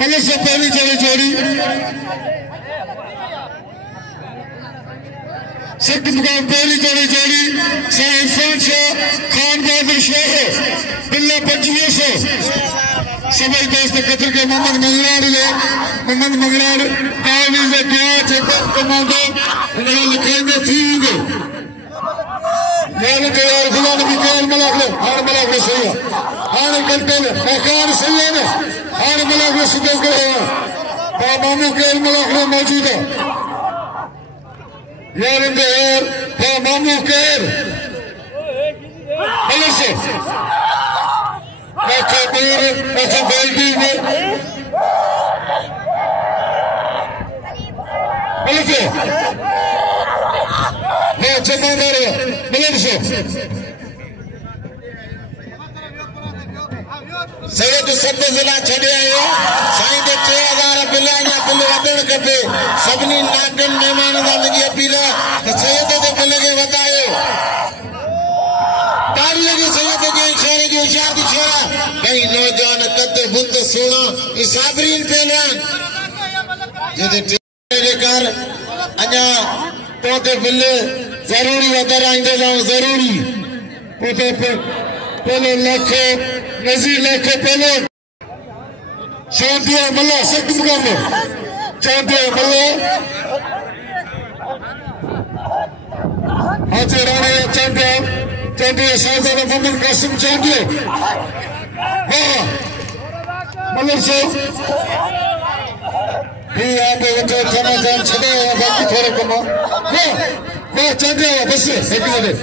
मतलब से पहली चली जोड़ी सिख मुकाम पहली चली जोड़ी इरफान शाह खान बहादुर शेख बिल्ला 2500 सभी दोस्त कतर के मोहम्मद मंगलाड़ तावीज़ क्या चेक कमांडो उन्हें लिखेंगे ठीक यार के यार खुदा नबी के मलाक सही है हां करते हैं मकान सही है ना हां मलाक सुबह के मामू के मलाक मौजूद है यार इनके यार मामू के हेलो से अच्छा बेल्टी में हेलो से मैं चलता रहा मिलन से सैयद सब जिला छड़े आयो साईं के 3000 बिल वधण खपे सभिनी नाटन मेहमान का मुझी अपील सैयद के बिल के वधायो ताली लगी सैयद के शेर जो इशार दी शेरा कई नौजवान कद बुत सोना साबरीन पहलवान जे कर अजा तो बिल जरूरी वधर आईंदे जरूरी पहले लख नजीर लख पहले चौंतिया मल्ला सिख मुकाम चौंतिया मल्ला हाजी राणा चौंतिया साहब मोहम्मद कासिम चौंतिया हाँ मल्ला से यहाँ पे बच्चे खाना जान छड़े बाकी थोड़े कमा वाह चौंतिया बस एक मिनट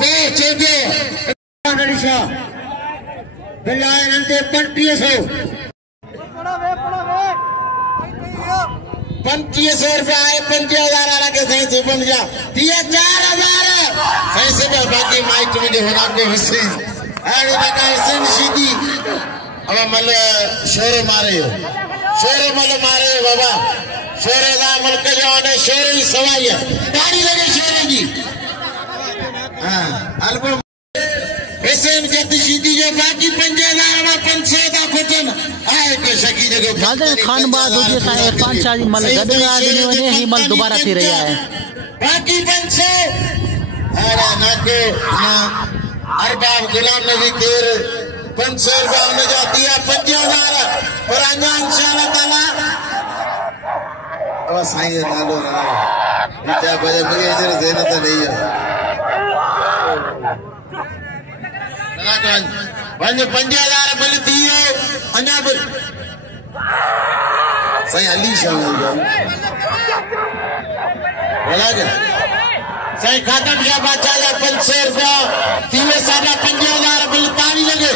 वाह चौंतिया गणेशा बिल्लाए नंते 2500 रुपया आए 5000 वाला के सही से बन जा 4000 सही से बाकी माइक में होना को हुसैन अरे बेटा हुसैन सीधी अब मल शोर मारे बाबा शोर दा मुल्क जो ने शोर ही सवाई है ताड़ी लगे शोर की हां अल्बम हुसैन जति सीधी जो बाकी 5000 500 दा खुटन आए के शकी जगह नागर खान बहादुर जी साईं इरफान शाह जी मल गडगा दिने वने ही मल दोबारा थी रही है बाकी 500 अरे नाको ना अरबाब गुलाम नबी केर 500 रुपया उन्हें जो दिया 5000 और अन्या इंशाअल्लाह ताला अब साईं नालो रहा इतना बजे मुझे इधर देना तो नहीं है पंज 5000 बिल दियो अन्या बिल साईं अली शाह बोला के साईं खातम शाह बादशाह 500 रुपया दियो 5000 बिल तारी लगी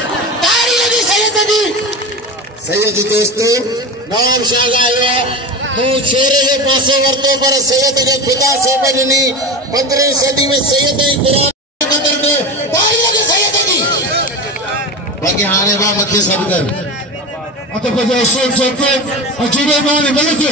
सैयद दोस्तों नाम शाह गायो तू शेरे के पासो वर्तो पर सैयद के खुदा से बजनी 15वीं सदी में सैयद ही कुरान नंबर में तारी लगे सैयद की बाकी हाने बा मक्खी सब कर अतो बजा सोच सोच अजूबे माने गलत